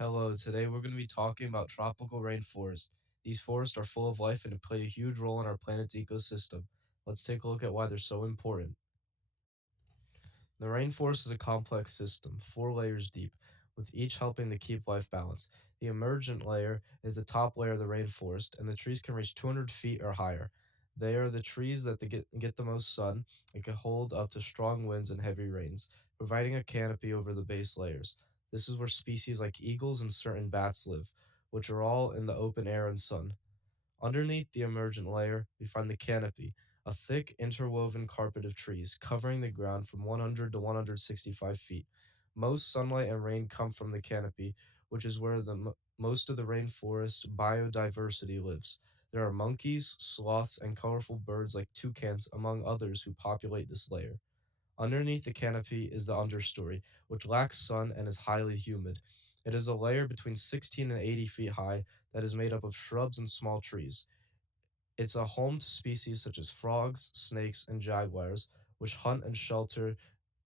Hello, today we're going to be talking about tropical rainforests. These forests are full of life and play a huge role in our planet's ecosystem. Let's take a look at why they're so important. The rainforest is a complex system, 4 layers deep, with each helping to keep life balanced. The emergent layer is the top layer of the rainforest, and the trees can reach 200 feet or higher. They are the trees that get the most sun and can hold up to strong winds and heavy rains, providing a canopy over the base layers. This is where species like eagles and certain bats live, which are all in the open air and sun. Underneath the emergent layer, we find the canopy, a thick interwoven carpet of trees covering the ground from 100 to 165 feet. Most sunlight and rain come from the canopy, which is where most of the rainforest biodiversity lives. There are monkeys, sloths, and colorful birds like toucans, among others, who populate this layer. Underneath the canopy is the understory, which lacks sun and is highly humid. It is a layer between 16 and 80 feet high that is made up of shrubs and small trees. It's a home to species such as frogs, snakes, and jaguars, which hunt and shelter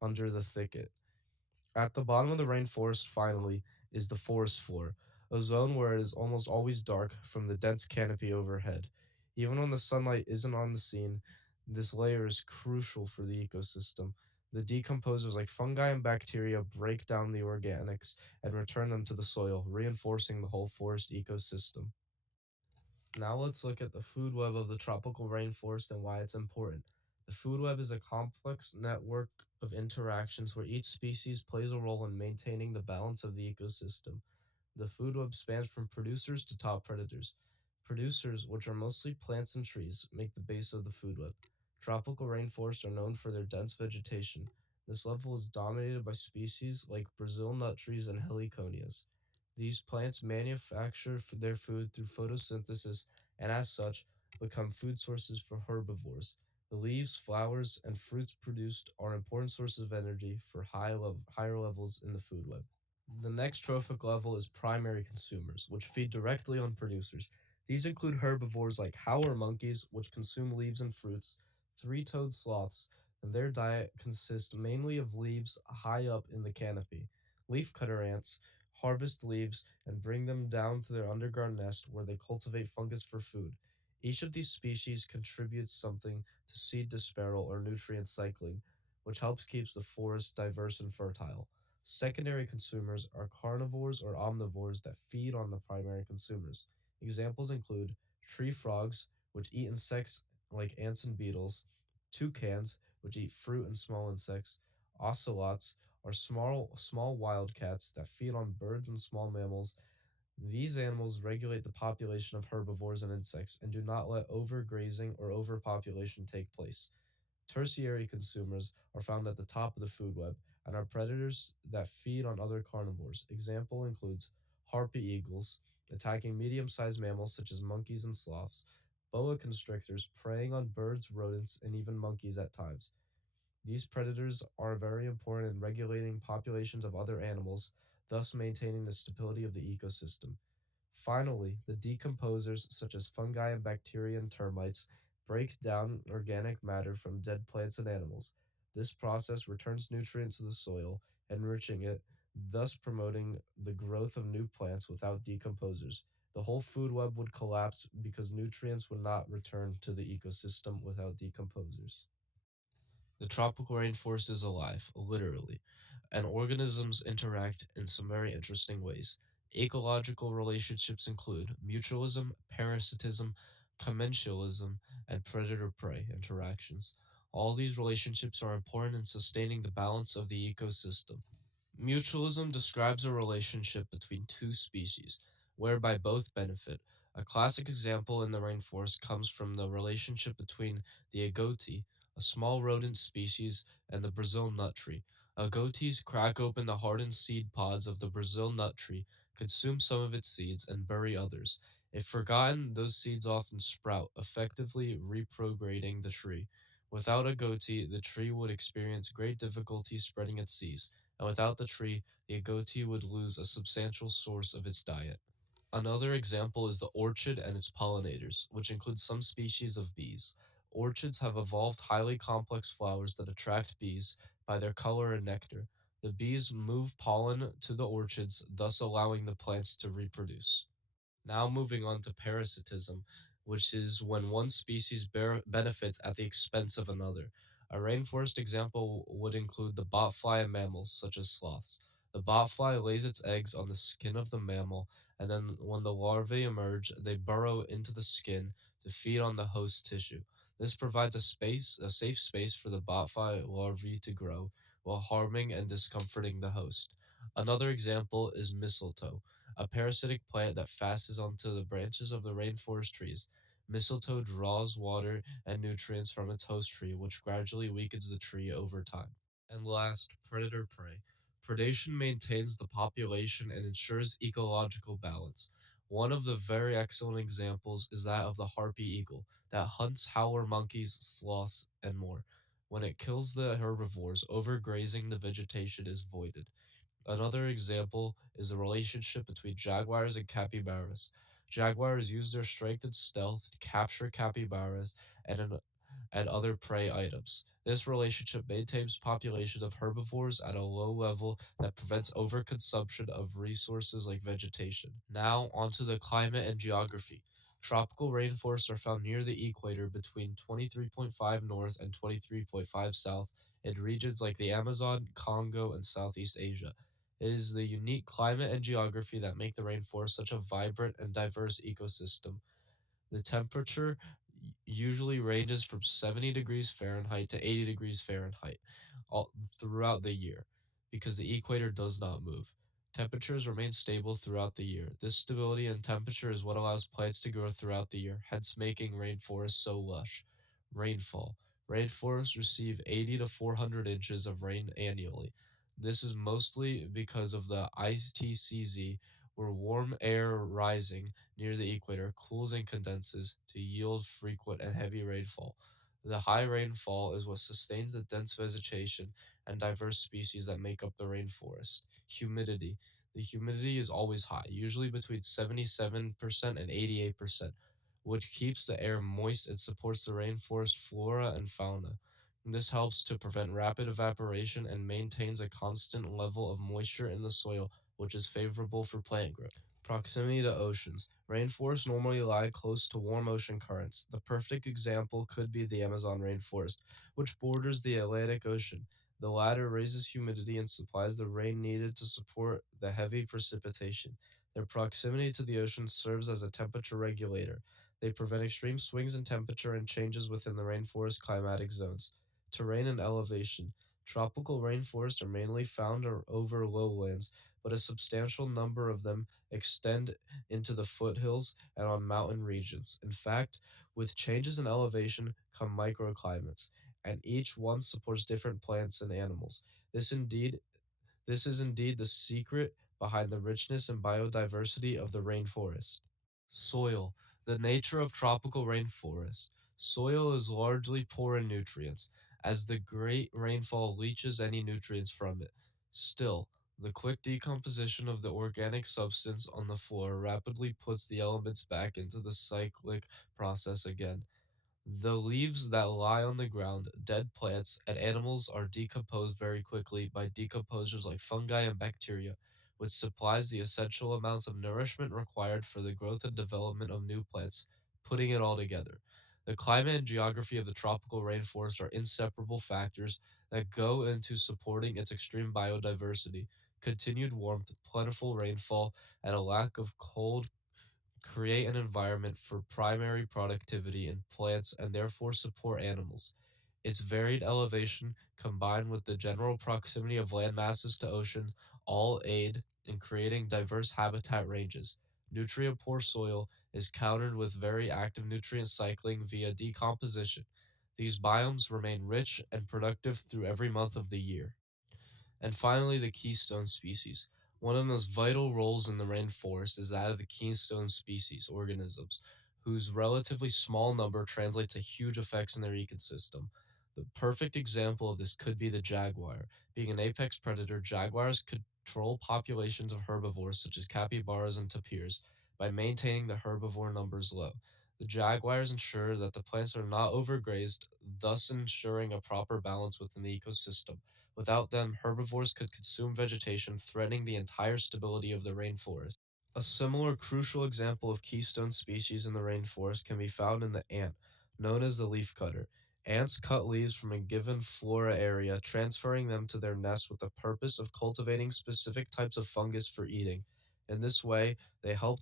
under the thicket. At the bottom of the rainforest, finally, is the forest floor, a zone where it is almost always dark from the dense canopy overhead. Even when the sunlight isn't on the scene, this layer is crucial for the ecosystem. The decomposers like fungi and bacteria break down the organics and return them to the soil, reinforcing the whole forest ecosystem. Now let's look at the food web of the tropical rainforest and why it's important. The food web is a complex network of interactions where each species plays a role in maintaining the balance of the ecosystem. The food web spans from producers to top predators. Producers, which are mostly plants and trees, make the base of the food web. Tropical rainforests are known for their dense vegetation. This level is dominated by species like Brazil nut trees and heliconias. These plants manufacture their food through photosynthesis and, as such, become food sources for herbivores. The leaves, flowers, and fruits produced are important sources of energy for higher levels in the food web. The next trophic level is primary consumers, which feed directly on producers. These include herbivores like howler monkeys, which consume leaves and fruits, three-toed sloths, and their diet consists mainly of leaves high up in the canopy. Leafcutter ants harvest leaves and bring them down to their underground nest where they cultivate fungus for food. Each of these species contributes something to seed dispersal or nutrient cycling, which helps keep the forest diverse and fertile. Secondary consumers are carnivores or omnivores that feed on the primary consumers. Examples include tree frogs, which eat insects like ants and beetles, toucans, which eat fruit and small insects, ocelots are small wildcats that feed on birds and small mammals. These animals regulate the population of herbivores and insects and do not let overgrazing or overpopulation take place. Tertiary consumers are found at the top of the food web and are predators that feed on other carnivores. Example includes harpy eagles attacking medium-sized mammals such as monkeys and sloths, boa constrictors preying on birds, rodents, and even monkeys at times. These predators are very important in regulating populations of other animals, thus maintaining the stability of the ecosystem. Finally, the decomposers, such as fungi and bacteria and termites, break down organic matter from dead plants and animals. This process returns nutrients to the soil, enriching it, thus promoting the growth of new plants without decomposers. The whole food web would collapse because nutrients would not return to the ecosystem without decomposers. The tropical rainforest is alive, literally, and organisms interact in some very interesting ways. Ecological relationships include mutualism, parasitism, commensalism, and predator prey interactions. All these relationships are important in sustaining the balance of the ecosystem. Mutualism describes a relationship between two species, whereby both benefit. A classic example in the rainforest comes from the relationship between the agouti, a small rodent species, and the Brazil nut tree. Agoutis crack open the hardened seed pods of the Brazil nut tree, consume some of its seeds, and bury others. If forgotten, those seeds often sprout, effectively reprograding the tree. Without agouti, the tree would experience great difficulty spreading its seeds, and without the tree, the agouti would lose a substantial source of its diet. Another example is the orchid and its pollinators, which include some species of bees. Orchids have evolved highly complex flowers that attract bees by their color and nectar. The bees move pollen to the orchids, thus allowing the plants to reproduce. Now moving on to parasitism, which is when one species benefits at the expense of another. A rainforest example would include the botfly and mammals, such as sloths. The botfly lays its eggs on the skin of the mammal, and then when the larvae emerge, they burrow into the skin to feed on the host tissue. This provides a safe space for the botfly larvae to grow, while harming and discomforting the host. Another example is mistletoe, a parasitic plant that fastens onto the branches of the rainforest trees. Mistletoe draws water and nutrients from its host tree, which gradually weakens the tree over time. And last, predator prey. Predation maintains the population and ensures ecological balance. One of the very excellent examples is that of the harpy eagle that hunts howler monkeys, sloths, and more. When it kills the herbivores, overgrazing the vegetation is voided. Another example is the relationship between jaguars and capybaras. Jaguars use their strength and stealth to capture capybaras and, and other prey items. This relationship maintains populations of herbivores at a low level that prevents overconsumption of resources like vegetation. Now, onto the climate and geography. Tropical rainforests are found near the equator between 23.5 north and 23.5 south in regions like the Amazon, Congo, and Southeast Asia. It is the unique climate and geography that make the rainforest such a vibrant and diverse ecosystem. The temperature usually ranges from 70 degrees Fahrenheit to 80 degrees Fahrenheit all throughout the year because the equator does not move. Temperatures remain stable throughout the year. This stability in temperature is what allows plants to grow throughout the year, hence making rainforests so lush. Rainfall. Rainforests receive 80 to 400 inches of rain annually. This is mostly because of the ITCZ, where warm air rising near the equator cools and condenses to yield frequent and heavy rainfall. The high rainfall is what sustains the dense vegetation and diverse species that make up the rainforest. Humidity. The humidity is always high, usually between 77% and 88%, which keeps the air moist and supports the rainforest flora and fauna. This helps to prevent rapid evaporation and maintains a constant level of moisture in the soil, which is favorable for plant growth. Proximity to oceans. Rainforests normally lie close to warm ocean currents. The perfect example could be the Amazon rainforest, which borders the Atlantic Ocean. The latter raises humidity and supplies the rain needed to support the heavy precipitation. Their proximity to the ocean serves as a temperature regulator. They prevent extreme swings in temperature and changes within the rainforest climatic zones. Terrain and elevation. Tropical rainforests are mainly found over lowlands, but a substantial number of them extend into the foothills and on mountain regions. In fact, with changes in elevation come microclimates, and each one supports different plants and animals. This indeed this is indeed the secret behind the richness and biodiversity of the rainforest. Soil. The nature of tropical rainforest. Soil is largely poor in nutrients, as the great rainfall leaches any nutrients from it. Still, the quick decomposition of the organic substance on the floor rapidly puts the elements back into the cyclic process again. The leaves that lie on the ground, dead plants, and animals are decomposed very quickly by decomposers like fungi and bacteria, which supplies the essential amounts of nourishment required for the growth and development of new plants. Putting it all together, the climate and geography of the tropical rainforest are inseparable factors that go into supporting its extreme biodiversity. Continued warmth, plentiful rainfall, and a lack of cold create an environment for primary productivity in plants and therefore support animals. Its varied elevation, combined with the general proximity of land masses to oceans, all aid in creating diverse habitat ranges. Nutrient poor soil is countered with very active nutrient cycling via decomposition. These biomes remain rich and productive through every month of the year. And finally, the keystone species. One of the most vital roles in the rainforest is that of the keystone species organisms, whose relatively small number translates to huge effects in their ecosystem. The perfect example of this could be the jaguar. Being an apex predator, jaguars control populations of herbivores such as capybaras and tapirs by maintaining the herbivore numbers low. The jaguars ensure that the plants are not overgrazed, thus ensuring a proper balance within the ecosystem. Without them, herbivores could consume vegetation, threatening the entire stability of the rainforest. A similar crucial example of keystone species in the rainforest can be found in the ant, known as the leafcutter. Ants cut leaves from a given flora area, transferring them to their nest with the purpose of cultivating specific types of fungus for eating. In this way, they help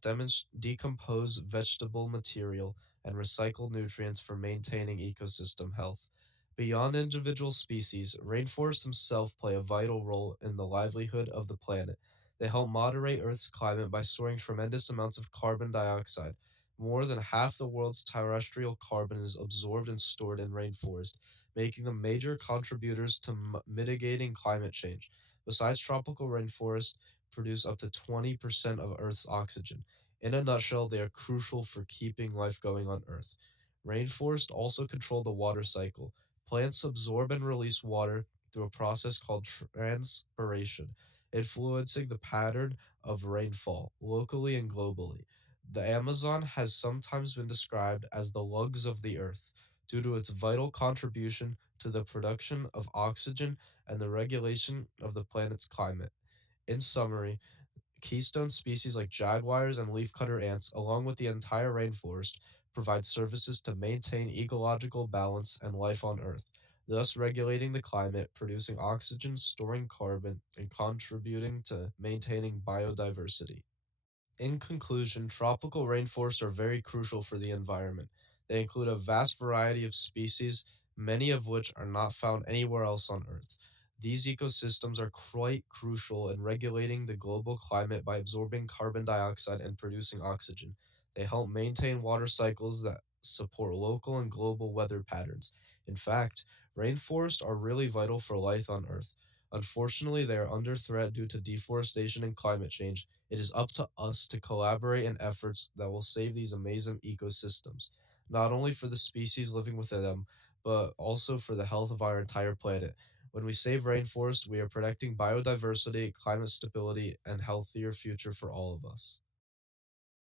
decompose vegetable material and recycle nutrients for maintaining ecosystem health. Beyond individual species, rainforests themselves play a vital role in the livelihood of the planet. They help moderate Earth's climate by storing tremendous amounts of carbon dioxide. More than half the world's terrestrial carbon is absorbed and stored in rainforests, making them major contributors to mitigating climate change. Besides, tropical rainforests produce up to 20% of Earth's oxygen. In a nutshell, they are crucial for keeping life going on Earth. Rainforests also control the water cycle. Plants absorb and release water through a process called transpiration, influencing the pattern of rainfall locally and globally. The Amazon has sometimes been described as the lungs of the earth due to its vital contribution to the production of oxygen and the regulation of the planet's climate. In summary, keystone species like jaguars and leafcutter ants, along with the entire rainforest, provide services to maintain ecological balance and life on Earth, thus regulating the climate, producing oxygen, storing carbon, and contributing to maintaining biodiversity. In conclusion, tropical rainforests are very crucial for the environment. They include a vast variety of species, many of which are not found anywhere else on Earth. These ecosystems are quite crucial in regulating the global climate by absorbing carbon dioxide and producing oxygen. They help maintain water cycles that support local and global weather patterns. In fact, rainforests are really vital for life on Earth. Unfortunately, they are under threat due to deforestation and climate change. It is up to us to collaborate in efforts that will save these amazing ecosystems, not only for the species living within them, but also for the health of our entire planet. When we save rainforest, we are protecting biodiversity, climate stability, and healthier future for all of us.